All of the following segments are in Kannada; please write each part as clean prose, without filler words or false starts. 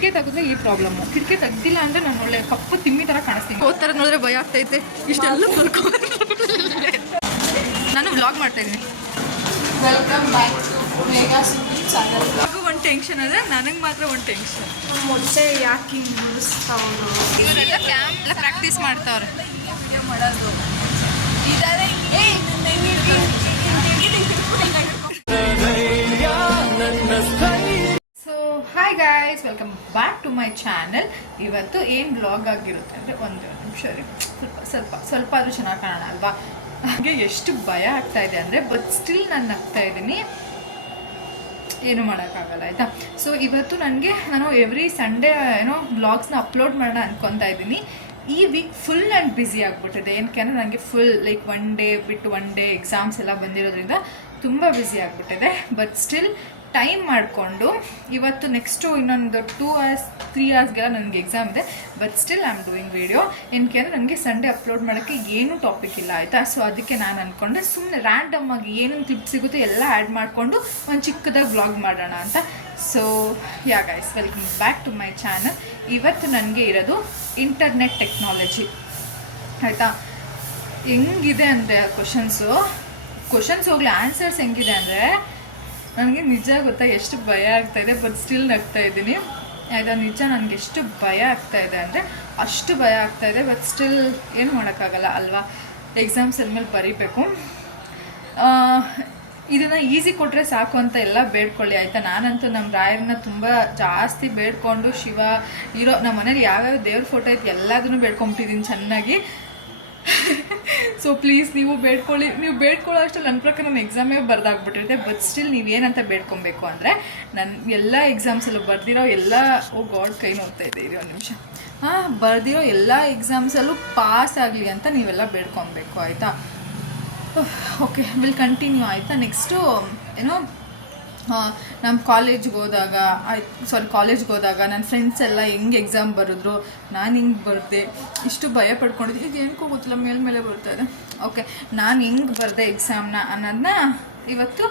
ಕಿಟಕಿ ತೆಗೆದ್ರೆ ಈ ಪ್ರಾಬ್ಲಮ್ಮು. ಕಿಟಕಿ ತೆಗ್ದಿಲ್ಲ ಅಂದರೆ ನಾನು ಒಳ್ಳೆ ಕಪ್ಪು ತಿಮ್ಮಿ ಥರ ಕಾಣಿಸ್ತೀನಿ. ಹೋಗ್ತಾರೆ ನೋಡಿದ್ರೆ ಭಯ ಆಗ್ತೈತೆ. ಇಷ್ಟೆಲ್ಲ ನಾನು ವ್ಲಾಗ್ ಮಾಡ್ತಾಯಿದ್ದೀನಿ. Welcome back to Megha Singi channel. ಹಾಗೂ ಒಂದು ಟೆನ್ಷನ್ ಅಂದರೆ ನನಗೆ ಮಾತ್ರ ಒಂದು ಟೆನ್ಷನ್. ಮೊಟ್ಟೆ ಯಾಕೆ ಮುಗಿಸ್ತಾವ್ರು ಇವರೆಲ್ಲ ಕ್ಯಾಂಪ್ ಎಲ್ಲ ಪ್ರಾಕ್ಟೀಸ್ ಮಾಡ್ತಾವ್ರೆ. ಮಾಡೋದು so hi guys, welcome back to my channel. ಇವತ್ತು ಏನು ಬ್ಲಾಗ್ ಆಗಿರುತ್ತೆ ಅಂದರೆ ಒಂದು ನಿಮಿಷ ರೀ, ಸ್ವಲ್ಪ ಆದರೂ ಚೆನ್ನಾಗಿ ಕಾಣೋಣ ಅಲ್ವಾ. ಹಾಗೆ ಎಷ್ಟು ಭಯ ಆಗ್ತಾ ಇದೆ ಅಂದರೆ ಬಟ್ ಸ್ಟಿಲ್ ನಾನು ನಗ್ತಾ ಇದ್ದೀನಿ, ಏನು ಮಾಡೋಕ್ಕಾಗಲ್ಲ ಆಯಿತಾ. ಸೊ ಇವತ್ತು ನಾನು ಎವ್ರಿ ಸಂಡೇ ಬ್ಲಾಗ್ಸ್ನ ಅಪ್ಲೋಡ್ ಮಾಡೋಣ ಅಂದ್ಕೊತಾ ಇದ್ದೀನಿ. ಈ ವೀಕ್ ಫುಲ್ ಆ್ಯಂಡ್ ಬ್ಯುಸಿ ಆಗಿಬಿಟ್ಟಿದೆ. ಏನಕ್ಕೆ ಅಂದರೆ ನನಗೆ ಫುಲ್ ಲೈಕ್ ಒನ್ ಡೇ ಬಿಟ್ಟು ಒನ್ ಡೇ ಎಕ್ಸಾಮ್ಸ್ ಎಲ್ಲ ಬಂದಿರೋದ್ರಿಂದ ತುಂಬ ಬ್ಯುಸಿ ಆಗಿಬಿಟ್ಟಿದೆ. ಬಟ್ ಸ್ಟಿಲ್ ಟೈಮ್ ಮಾಡಿಕೊಂಡು ಇವತ್ತು ನೆಕ್ಸ್ಟು ಇನ್ನೊಂದು 2 hours 3 hours ನನಗೆ ಎಕ್ಸಾಮ್ ಇದೆ. But still I am doing video. ಏನಕ್ಕೆ ಅಂದರೆ ನನಗೆ ಸಂಡೇ ಅಪ್ಲೋಡ್ ಮಾಡೋಕ್ಕೆ ಏನೂ ಟಾಪಿಕ್ ಇಲ್ಲ ಆಯಿತಾ. ಸೊ ಅದಕ್ಕೆ ನಾನು ಅಂದ್ಕೊಂಡೆ ಸುಮ್ಮನೆ ರ್ಯಾಂಡಮ್ ಆಗಿ ಏನೇನು ಕ್ಲಿಪ್ ಸಿಗುತ್ತೆ ಎಲ್ಲ ಆ್ಯಡ್ ಮಾಡಿಕೊಂಡು ಒಂದು ಚಿಕ್ಕದಾಗಿ ಬ್ಲಾಗ್ ಮಾಡೋಣ ಅಂತ. So yeah guys, welcome back to my channel. ಇವತ್ತು ನನಗೆ ಇರೋದು ಇಂಟರ್ನೆಟ್ ಟೆಕ್ನಾಲಜಿ ಆಯಿತಾ. ಹೆಂಗಿದೆ ಅಂದರೆ ಕ್ವಶನ್ಸ್ ಹೋಗಲಿ, ಆನ್ಸರ್ಸ್ ಹೆಂಗಿದೆ ಅಂದರೆ ನನಗೆ ನಿಜ ಗೊತ್ತಾ ಎಷ್ಟು ಭಯ ಆಗ್ತಾಯಿದೆ. ಬಟ್ ಸ್ಟಿಲ್ ನಗ್ತಾ ಇದ್ದೀನಿ ಆಯಿತಾ. ನಿಜ ನನಗೆ ಎಷ್ಟು ಭಯ ಆಗ್ತಾಯಿದೆ ಅಂದರೆ ಅಷ್ಟು ಭಯ ಆಗ್ತಾಯಿದೆ. ಬಟ್ ಸ್ಟಿಲ್ ಏನು ಮಾಡೋಕ್ಕಾಗಲ್ಲ ಅಲ್ವಾ, ಎಕ್ಸಾಮ್ಸ್ ಆದಮೇಲೆ ಬರೀಬೇಕು. ಇದನ್ನು ಈಸಿ ಕೊಟ್ಟರೆ ಸಾಕು ಅಂತ ಎಲ್ಲ ಬೇಡ್ಕೊಳ್ಳಿ ಆಯಿತಾ. ನಾನಂತೂ ನಮ್ಮ ರಾಯರನ್ನ ತುಂಬ ಜಾಸ್ತಿ ಬೇಡ್ಕೊಂಡು ಶಿವ ಇರೋ ನಮ್ಮ ಮನೇಲಿ ಯಾವ್ಯಾವ ದೇವ್ರ ಫೋಟೋ ಐತೆ ಎಲ್ಲದನ್ನು ಬೇಡ್ಕೊಂಬಿಟ್ಟಿದ್ದೀನಿ ಚೆನ್ನಾಗಿ. ಸೊ ಪ್ಲೀಸ್ ನೀವು ಬೇಡ್ಕೊಳ್ಳಿ. ನೀವು ಬೇಡ್ಕೊಳ್ಳೋ ಅಷ್ಟು ನನ್ನ ಪ್ರಕಾರ ನನ್ನ ಎಕ್ಸಾಮೇ ಬರ್ದಾಗ್ಬಿಟ್ಟಿರುತ್ತೆ. ಬಟ್ ಸ್ಟಿಲ್ ನೀವೇನಂತ ಬೇಡ್ಕೊಬೇಕು ಅಂದರೆ ನನ್ನ ಎಲ್ಲ ಎಕ್ಸಾಮ್ಸಲ್ಲೂ ಬರ್ದಿರೋ ಎಲ್ಲ ಗಾಡ್ ಕೈ ನೋಡ್ತಾ ಇದೆ ಇರಿ ಒಂದು ನಿಮಿಷ. ಬರ್ದಿರೋ ಎಲ್ಲ ಎಕ್ಸಾಮ್ಸಲ್ಲೂ ಪಾಸ್ ಆಗಲಿ ಅಂತ ನೀವೆಲ್ಲ ಬೇಡ್ಕೊಬೇಕು ಆಯಿತಾ. ಓಕೆ, ವಿಲ್ ಕಂಟಿನ್ಯೂ ಆಯಿತಾ. ನೆಕ್ಸ್ಟು ನಮ್ಮ ಕಾಲೇಜ್ಗೆ ಹೋದಾಗ ನನ್ನ ಫ್ರೆಂಡ್ಸ್ ಎಲ್ಲ ಹೆಂಗೆ ಎಕ್ಸಾಮ್ ಬರೆದ್ರು, ನಾನು ಹಿಂಗೆ ಬರೆದೆ, ಇಷ್ಟು ಭಯ ಪಡ್ಕೊಂಡಿದ್ದೆ. ಈಗ ಏನಕ್ಕೂ ಗೊತ್ತಿಲ್ಲ, ಮೇಲೆ ಬರ್ತಾಯಿದೆ. ಓಕೆ, ನಾನು ಹೆಂಗೆ ಬರೆದೆ ಎಕ್ಸಾಮ್ನ ಅನ್ನೋದನ್ನ ಇವತ್ತು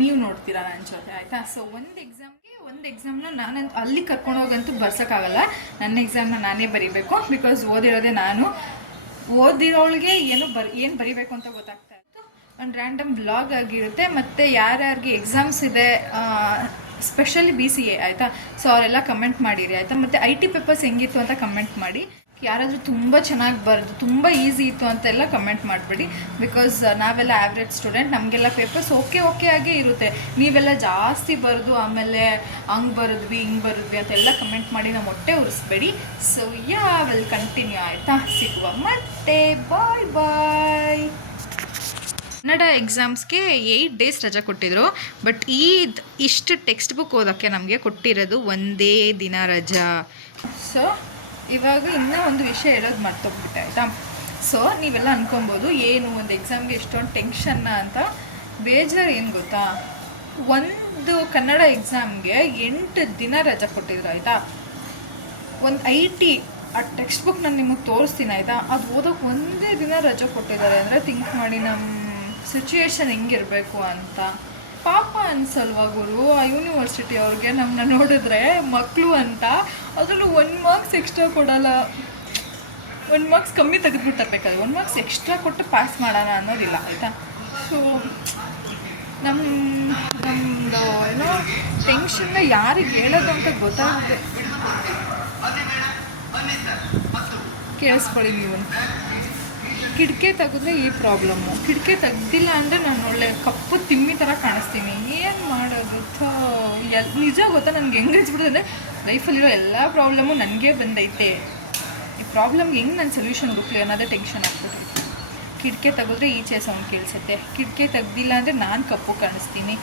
ನೀವು ನೋಡ್ತೀರಾ ನನ್ನ ಜೊತೆ ಆಯಿತಾ. ಸೊ ಒಂದು ಎಕ್ಸಾಮ್ನ ನಾನು ಅಲ್ಲಿ ಕರ್ಕೊಂಡೋಗಂತೂ ಬರ್ಸೋಕ್ಕಾಗಲ್ಲ. ನನ್ನ ಎಕ್ಸಾಮ್ನ ನಾನೇ ಬರೀಬೇಕು. ಬಿಕಾಸ್ ಓದಿರೋದೇ ನಾನು. ಓದಿರೋಳಿಗೆ ಏನು ಬರೀಬೇಕು ಅಂತ ಗೊತ್ತಾಗ್ತಾ ಇತ್ತು. ಒಂದು ರ್ಯಾಂಡಮ್ ಬ್ಲಾಗ್ ಆಗಿರುತ್ತೆ. ಮತ್ತು ಯಾರ್ಯಾರಿಗೆ ಎಕ್ಸಾಮ್ಸ್ ಇದೆ ಸ್ಪೆಷಲಿ BCA ಆಯಿತಾ. ಸೊ ಅವರೆಲ್ಲ ಕಮೆಂಟ್ ಮಾಡಿರಿ ಆಯಿತಾ. ಮತ್ತು IT ಪೇಪರ್ಸ್ ಹೆಂಗಿತ್ತು ಅಂತ ಕಮೆಂಟ್ ಮಾಡಿ. ಯಾರಾದರೂ ತುಂಬ ಚೆನ್ನಾಗಿ ಬರೆದು ತುಂಬ ಈಸಿ ಇತ್ತು ಅಂತೆಲ್ಲ ಕಮೆಂಟ್ ಮಾಡಿಬಿಡಿ. ಬಿಕಾಸ್ ನಾವೆಲ್ಲ ಆ್ಯಾವ್ರೇಜ್ ಸ್ಟೂಡೆಂಟ್, ನಮಗೆಲ್ಲ ಪೇಪರ್ಸ್ ಓಕೆ ಆಗೇ ಇರುತ್ತೆ. ನೀವೆಲ್ಲ ಜಾಸ್ತಿ ಬರೆದು ಆಮೇಲೆ ಹಂಗೆ ಬರೆದ್ವಿ ಹಿಂಗೆ ಬರೆದ್ವಿ ಅಂತೆಲ್ಲ ಕಮೆಂಟ್ ಮಾಡಿ ನಮ್ಮ ಹೊಟ್ಟೆ ಉರಿಸ್ಬೇಡಿ. ಸೊ ವಿಲ್ ಕಂಟಿನ್ಯೂ ಆಯಿತಾ. ಸಿಗುವ ಮತ್ತೆ, ಬಾಯ್ ಬಾಯ್. ಕನ್ನಡ ಎಕ್ಸಾಮ್ಸ್ಗೆ 8 days ರಜೆ ಕೊಟ್ಟಿದ್ರು. ಬಟ್ ಇಷ್ಟು ಟೆಕ್ಸ್ಟ್ ಬುಕ್ ಓದೋಕ್ಕೆ ನಮಗೆ ಕೊಟ್ಟಿರೋದು ಒಂದೇ ದಿನ ರಜಾ. ಸೊ ಇವಾಗ ಇನ್ನೂ ಒಂದು ವಿಷಯ ಹೇಳೋದು ಮರ್ತೋಗ್ಬಿಟ್ಟೆ ಆಯಿತಾ. ಸೊ ನೀವೆಲ್ಲ ಅಂದ್ಕೊಬೋದು ಏನು ಒಂದು ಎಕ್ಸಾಮ್ಗೆ ಎಷ್ಟೊಂದು ಟೆನ್ಷನ್ನ ಅಂತ. ಬೇಜಾರು ಏನು ಗೊತ್ತಾ, ಒಂದು ಕನ್ನಡ ಎಕ್ಸಾಮ್ಗೆ 8 ದಿನ ರಜೆ ಕೊಟ್ಟಿದ್ರು ಆಯಿತಾ. ಒಂದು IT ಆ ಟೆಕ್ಸ್ಟ್ ಬುಕ್ ನಾನು ನಿಮಗೆ ತೋರಿಸ್ತೀನಿ ಆಯಿತಾ. ಅದು ಓದೋಕೆ ಒಂದೇ ದಿನ ರಜೆ ಕೊಟ್ಟಿದ್ದಾರೆ ಅಂದರೆ ಥಿಂಕ್ ಮಾಡಿ ನಮ್ಮ ಸಿಚುಯೇಷನ್ ಹೆಂಗಿರಬೇಕು ಅಂತ. ಪಾಪ ಅನ್ಸಲ್ವಾ ಗುರು ಆ ಯೂನಿವರ್ಸಿಟಿ ಅವ್ರಿಗೆ ನಮ್ಮನ್ನ ನೋಡಿದ್ರೆ ಮಕ್ಕಳು ಅಂತ. ಅದರಲ್ಲೂ 1 marks ಎಕ್ಸ್ಟ್ರಾ ಕೊಡೋಲ್ಲ, 1 marks ಕಮ್ಮಿ ತೆಗೆದುಬಿಟ್ಟಿರ್ಬೇಕಾದ್ರೆ 1 marks ಎಕ್ಸ್ಟ್ರಾ ಕೊಟ್ಟು ಪಾಸ್ ಮಾಡೋಣ ಅನ್ನೋದಿಲ್ಲ ಆಯಿತಾ. ಸೊ ನಮ್ಮದು ಟೆನ್ಷನ್ನ ಯಾರಿಗೆ ಹೇಳೋದು ಅಂತ ಗೊತ್ತಾಗುತ್ತೆ. ಕೇಳಿಸ್ಕೊಳ್ಳಿ ನೀವು. ಕಿಟಕಿ ತೆಗೆದ್ರೆ ಈ ಪ್ರಾಬ್ಲಮ್ಮು. ಕಿಟಕಿ ತೆಗ್ದಿಲ್ಲ ಅಂದರೆ ನಾನು ಒಳ್ಳೆ ಕಪ್ಪು ತಿಮ್ಮಿ ಥರ ಕಾಣಿಸ್ತೀನಿ. ಏನು ಮಾಡೋದು ನಿಜ ಗೊತ್ತಾ. ನನಗೆ ಹೆಂಗೆ ಅನ್ಸ್ಬಿಡುತ್ತೆ ಅಂದರೆ ಲೈಫಲ್ಲಿರೋ ಎಲ್ಲ ಪ್ರಾಬ್ಲಮ್ಮು ನನಗೆ ಬಂದೈತೆ. ಈ ಪ್ರಾಬ್ಲಮ್ಗೆ ಹೆಂಗೆ ನಾನು ಸೊಲ್ಯೂಷನ್ ಹುಡುಕ್ಲಿ ಅನ್ನೋದೇ ಟೆನ್ಷನ್ ಆಗ್ಬಿಟ್ಟೈತೆ. ಕಿಟಕಿ ತೆಗೆದ್ರೆ ಈಚೆ ಸೌಂಡ್ ಕೇಳಿಸುತ್ತೆ, ಕಿಟಕಿ ತೆಗ್ದಿಲ್ಲ ಅಂದರೆ ನಾನು ಕಪ್ಪು ಕಾಣಿಸ್ತೀನಿ.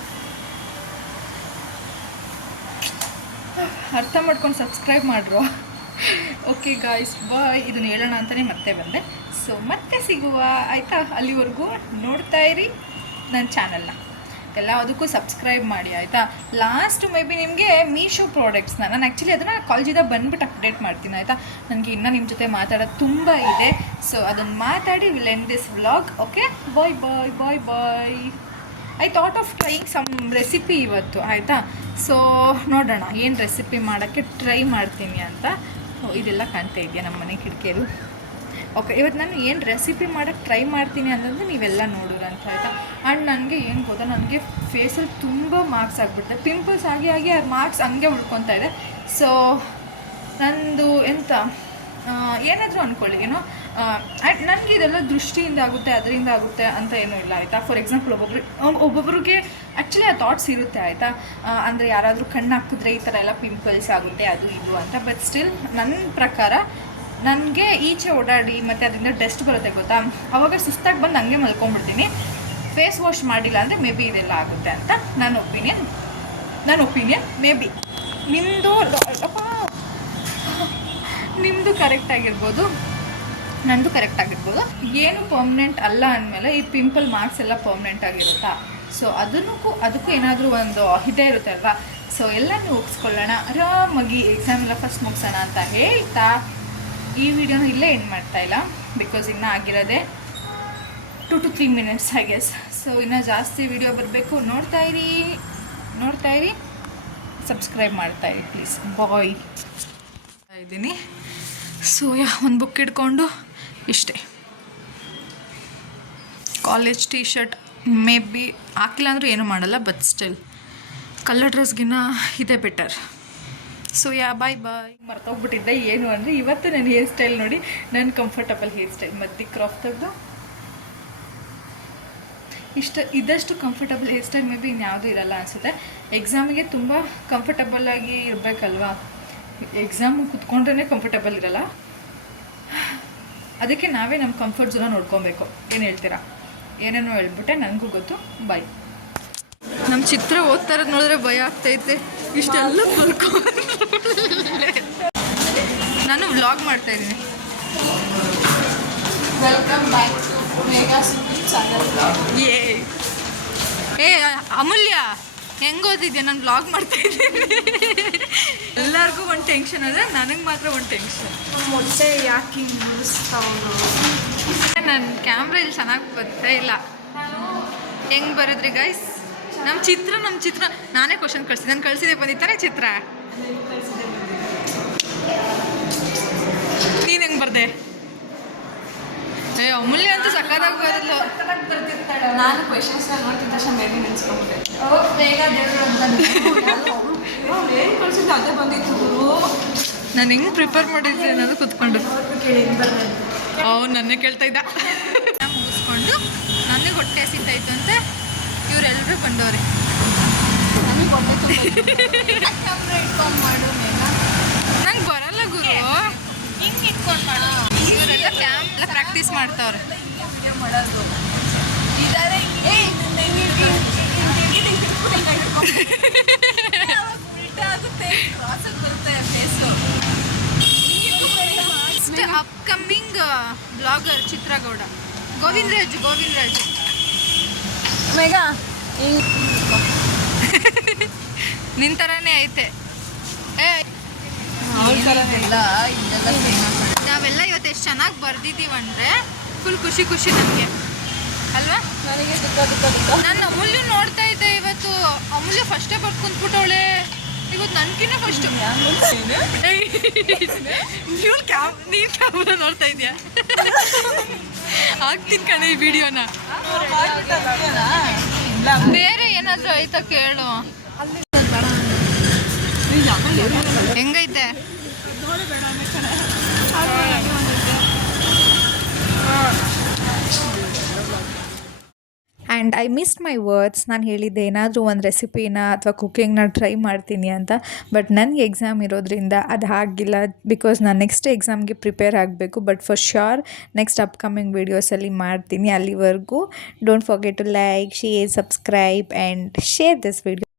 ಅರ್ಥ ಮಾಡ್ಕೊಂಡು ಸಬ್ಸ್ಕ್ರೈಬ್ ಮಾಡ್ರು. ಓಕೆ ಗಾಯ್ಸ್, ಬಾಯ್. ಇದನ್ನು ಹೇಳೋಣ ಅಂತಲೇ ಮತ್ತೆ ಬಂದೆ. ಸೊ ಮತ್ತೆ ಸಿಗುವ ಆಯಿತಾ. ಅಲ್ಲಿವರೆಗೂ ನೋಡ್ತಾ ಇರಿ ನನ್ನ ಚಾನಲ್ನ. ಎಲ್ಲದಕ್ಕೂ ಸಬ್ಸ್ಕ್ರೈಬ್ ಮಾಡಿ ಆಯಿತಾ. ಲಾಸ್ಟ್ ಮೇ ಬಿ ನಿಮಗೆ ಮೀಶೋ ಪ್ರಾಡಕ್ಟ್ಸ್ನ ನಾನು ಆ್ಯಕ್ಚುಲಿ ಅದನ್ನು ಕಾಲೇಜಿಂದ ಬಂದುಬಿಟ್ಟು ಅಪ್ಡೇಟ್ ಮಾಡ್ತೀನಿ ಆಯಿತಾ. ನನಗೆ ಇನ್ನೂ ನಿಮ್ಮ ಜೊತೆ ಮಾತಾಡೋದು ತುಂಬ ಇದೆ. ಸೊ ಅದನ್ನು ಮಾತಾಡಿ will end this vlog. Okay, bye bye bye bye. I thought of trying some recipe ಇವತ್ತು ಆಯಿತಾ. ಸೊ ನೋಡೋಣ ಏನು ರೆಸಿಪಿ ಮಾಡೋಕ್ಕೆ ಟ್ರೈ ಮಾಡ್ತೀನಿ ಅಂತ. ಇದೆಲ್ಲ ಕಾಣ್ತಾ ಇದೆಯಾ ನಮ್ಮ ಮನೆ ಕಿಟಕಿಯದು. ಓಕೆ, ಇವತ್ತು ನಾನು ಏನು ರೆಸಿಪಿ ಮಾಡೋಕ್ಕೆ ಟ್ರೈ ಮಾಡ್ತೀನಿ ಅನ್ನೋದು ನೀವೆಲ್ಲ ನೋಡೋರಂತ ಆಯಿತಾ. ಆ್ಯಂಡ್ ನನಗೆ ಏನು ಗೊತ್ತಾ, ನನಗೆ ಫೇಸಲ್ಲಿ ತುಂಬ ಮಾರ್ಕ್ಸ್ ಆಗಿಬಿಟ್ಟೆ, ಪಿಂಪಲ್ಸ್ ಆಗಿ ಆಗಿ ಆ ಮಾರ್ಕ್ಸ್ ಹಂಗೆ ಉಳ್ಕೊತಾ ಇದೆ. ಸೊ ನಂದು ಎಂತ ಏನಾದರೂ ಅಂದ್ಕೊಳ್ಳಿ ಏನೋ ಆ್ಯಂಡ್ ನನಗೆ ಇದೆಲ್ಲ ದೃಷ್ಟಿಯಿಂದ ಆಗುತ್ತೆ ಅದರಿಂದ ಆಗುತ್ತೆ ಅಂತ ಏನೂ ಇಲ್ಲ ಆಯಿತಾ. ಫಾರ್ ಎಕ್ಸಾಂಪಲ್ ಒಬ್ಬೊಬ್ರಿಗೆ ಆ್ಯಕ್ಚುಲಿ ಆ ಥಾಟ್ಸ್ ಇರುತ್ತೆ ಆಯಿತಾ. ಅಂದರೆ ಯಾರಾದರೂ ಕಣ್ಣು ಹಾಕಿದ್ರೆ ಈ ಥರ ಎಲ್ಲ ಪಿಂಪಲ್ಸ್ ಆಗುತ್ತೆ ಅದು ಇದು ಅಂತ. ಬಟ್ ಸ್ಟಿಲ್ ನನ್ನ ಪ್ರಕಾರ ನನಗೆ ಈಚೆ ಓಡಾಡಿ ಮತ್ತು ಅದರಿಂದ ಡಸ್ಟ್ ಬರುತ್ತೆ ಗೊತ್ತಾ, ಆವಾಗ ಸುಸ್ತಾಗಿ ಬಂದು ಹಂಗೆ ಮಲ್ಕೊಂಡ್ಬಿಡ್ತೀನಿ. ಫೇಸ್ ವಾಶ್ ಮಾಡಿಲ್ಲ ಅಂದರೆ ಮೇ ಬಿ ಇದೆಲ್ಲ ಆಗುತ್ತೆ ಅಂತ ನನ್ನ ಒಪಿನಿಯನ್. ಮೇ ಬಿ ನಿಮ್ಮದು ಕರೆಕ್ಟ್ ಆಗಿರ್ಬೋದು, ನಂದು ಕರೆಕ್ಟ್ ಆಗಿರ್ಬೋದು. ಏನು ಪರ್ಮನೆಂಟ್ ಅಲ್ಲ ಅಂದಮೇಲೆ ಈ ಪಿಂಪಲ್ ಮಾರ್ಕ್ಸ್ ಎಲ್ಲ ಪರ್ಮನೆಂಟ್ ಆಗಿರುತ್ತಾ. ಸೊ ಅದಕ್ಕೂ ಏನಾದರೂ ಒಂದು ಇದೇ ಇರುತ್ತೆ ಅಲ್ವಾ. ಸೊ ಎಲ್ಲನೂ ಮುಗಿಸ್ಕೊಳ್ಳೋಣ, ಆರಾಮಾಗಿ ಎಕ್ಸಾಮ್ ಎಲ್ಲ ಫಸ್ಟ್ ಮುಗಿಸೋಣ ಅಂತ ಹೇಳ್ತಾ ಈ ವಿಡಿಯೋನ ಇಲ್ಲೇ ಏನು ಮಾಡ್ತಾಯಿಲ್ಲ, ಬಿಕಾಸ್ ಇನ್ನೂ ಆಗಿರೋದೆ 2 to 3 minutes I guess. So ಇನ್ನೂ ಜಾಸ್ತಿ ವಿಡಿಯೋ ಬರಬೇಕು, ನೋಡ್ತಾ ಇರಿ, ಸಬ್ಸ್ಕ್ರೈಬ್ ಮಾಡ್ತಾಯಿರಿ ಪ್ಲೀಸ್. ಬಾಯ್ ಇದ್ದೀನಿ. ಸೊ ಒಂದು ಬುಕ್ ಇಟ್ಕೊಂಡು ಇಷ್ಟೇ, college T shirt may be ಹಾಕಿಲ್ಲ ಅಂದರೂ ಏನೂ ಮಾಡಲ್ಲ, ಬಟ್ ಸ್ಟಿಲ್ ಕಲರ್ ಡ್ರೆಸ್ಗಿನ್ನ ಇದೇ ಬೆಟರ್. So bye. ಮರ್ತೋಗ್ಬಿಟ್ಟಿದ್ದೆ ಏನು ಅಂದರೆ ಇವತ್ತು ನನ್ನ ಹೇರ್ ಸ್ಟೈಲ್ ನೋಡಿ, ನನ್ನ ಕಂಫರ್ಟಬಲ್ ಹೇರ್ ಸ್ಟೈಲ್ ಮಧ್ಯೆ ಕ್ರಾಪ್ ತೆಗೆದು ಇದಷ್ಟು comfortable hair style maybe ಇನ್ಯಾವುದೂ ಇರಲ್ಲ ಅನಿಸುತ್ತೆ. ಎಕ್ಸಾಮಿಗೆ ತುಂಬ ಕಂಫರ್ಟಬಲ್ಲಾಗಿ ಇರಬೇಕಲ್ವಾ, ಎಕ್ಸಾಮ್ ಕುತ್ಕೊಂಡ್ರೇ ಕಂಫರ್ಟಬಲ್ ಇರಲ್ಲ. ಅದಕ್ಕೆ ನಾವೇ ನಮ್ಮ ಕಂಫರ್ಟ್ ಝೋನ ನೋಡ್ಕೊಬೇಕು. ಏನು ಹೇಳ್ತೀರಾ? ಏನೇನೋ ಹೇಳ್ಬಿಟ್ಟೆ, ನನಗೂ ಗೊತ್ತು. ಬಾಯ್. ನಮ್ಮ ಚಿತ್ರ ಓದ್ತಾ ಇರೋದು ನೋಡಿದ್ರೆ ಭಯ ಆಗ್ತೈತೆ. ಇಷ್ಟೆಲ್ಲ ನಾನು ವ್ಲಾಗ್ ಮಾಡ್ತಾ ಇದ್ದೀನಿ. Welcome back to Megha simple channel. ಏ ಅಮೂಲ್ಯ, ಹೆಂಗೆ ಓದಿದ್ಯಾ? ನಾನು ವ್ಲಾಗ್ ಮಾಡ್ತಾ ಇದ್ದೀನಿ. ಎಲ್ಲರಿಗೂ ಒಂದು ಟೆನ್ಷನ್ ಅದ, ನನಗೆ ಮಾತ್ರ ಒಂದು ಟೆನ್ಷನ್. ಮೊಟ್ಟೆ ಯಾಕೆ ಹಿಂಗೆ ಮುಗಿಸ್ತಾವ್ರು? ನನ್ನ ಕ್ಯಾಮ್ರಾ ಇಲ್ಲಿ ಚೆನ್ನಾಗಿ ಬರ್ತಾ ಇಲ್ಲ. ಹೆಂಗೆ ಬರೋದ್ರಿ ಗೈಸ್? ನಮ್ಮ ಚಿತ್ರ ನಾನೇ ಕ್ವಶನ್ ಕಳಿಸಿದೆ. ನಾನು ಕಳಿಸಿದೆ ಬಂದಿತ್ತಾನೆ ಚಿತ್ರ. ನೀನು ಹೆಂಗೆ ಬರ್ದೆ? ಅಮೂಲ್ಯ ಅಂತೂ ಸಕ್ಕತ್ತಾಗಿ ಬರಲ್ಲ. ನಾನು ಕ್ವೆಶನ್ಸ್ ನೋಡ್ತಿದ್ದ ತಕ್ಷಣ ಮೇಬಿ ನೆನ್ಸ್ಕೊಂಡ್ಬಿಟ್ಟೆ. ಬೇಗ ದೇವರು ಅಂತ ಏನು ಕಳಿಸಿದ್ದು ಅದೇ ಬಂದಿತ್ತು. ನಾನು ಹೆಂಗೆ ಪ್ರಿಪೇರ್ ಮಾಡಿದ್ದೆ ಅನ್ನೋದು ಕೂತ್ಕೊಂಡು ನನ್ನೇ ಕೇಳ್ತಾ ಇದ್ದ. ಮುಗಿಸ್ಕೊಂಡು ನನಗೆ ಹೊಟ್ಟೆ ಹಸಿತಾಯಿತು ಅಂತ ಇವರೆಲ್ಲರೂ ಬಂದವ್ರೆ. ನನಗೆ ಹೊಟ್ಟೆ ಕ್ಯಾಮ್ರಾ ಇಟ್ಕೊಂಡು ಮಾಡು ಮೇಘ. ನಂಗೆ ಬರಲ್ಲ ಗುರು, ಹಿಂಗೆ ಇಟ್ಕೊಂಡು ಮಾಡು. ಇವರೆಲ್ಲ ಕ್ಯಾಮ್ರಾ ಪ್ರಾಕ್ಟೀಸ್ ಮಾಡ್ತಾವ್ರೆ. ವಿಡಿಯೋ ಮಾಡೋದು ಇದಾರೆ. ಆಗುತ್ತೆ, ಕ್ರಾಸಾಗಿ ಬರುತ್ತೆ ಫೇಸು. ಅಪ್ಕಮಿಂಗ್ ಬ್ಲಾಗರ್ ಚಿತ್ರಗೌಡ, ಗೋವಿಂದರಾಜ್ ಮೇಘ ನಿನ್ನ ಥರನೇ ಐತೆ. ನಾವೆಲ್ಲ ಇವತ್ತು ಎಷ್ಟು ಚೆನ್ನಾಗಿ ಬರ್ದಿದ್ದೀವಿ ಅಂದರೆ ಫುಲ್ ಖುಷಿ ನನಗೆ ಅಲ್ವಾ. ನನಗೆ ದುಃಖ. ನಾನು ಅಮೂಲ್ಯ ನೋಡ್ತಾ ಇದ್ದೆ ಇವತ್ತು. ಅಮೂಲ್ಯ ಫಸ್ಟೇ ಬರ್ದು ಕುಂತ್ಬಿಟ್ಟವಳೆ ಇವತ್ತು, ನನಗಿನ್ನ ಫಸ್ಟು. ನೀನು ಕ್ಯಾಮ್ರಾ ನೋಡ್ತಾ ಇದೆಯಾ? ಆಗ್ತೀನಿ ಕಣೆ ಈ ವಿಡಿಯೋನ. ಬೇರೆ ಏನಾದರೂ ಆಯ್ತಾ ಕೇಳು. ಹೆಂಗೈತೆ? And I missed my words. ನಾನು ಹೇಳಿದ್ದೆ ಏನಾದರೂ ಒಂದು ರೆಸಿಪಿನ ಅಥವಾ ಕುಕ್ಕಿಂಗ್ನ ಟ್ರೈ ಮಾಡ್ತೀನಿ ಅಂತ. ಬಟ್ ನನಗೆ ಎಕ್ಸಾಮ್ ಇರೋದ್ರಿಂದ ಅದು ಆಗಿಲ್ಲ, ಬಿಕಾಸ್ ನಾನು ನೆಕ್ಸ್ಟ್ ಎಕ್ಸಾಮ್ಗೆ ಪ್ರಿಪೇರ್ ಆಗಬೇಕು. But for sure next upcoming ವೀಡಿಯೋಸಲ್ಲಿ ಮಾಡ್ತೀನಿ. ಅಲ್ಲಿವರೆಗೂ don't forget to like, share, subscribe and share this video.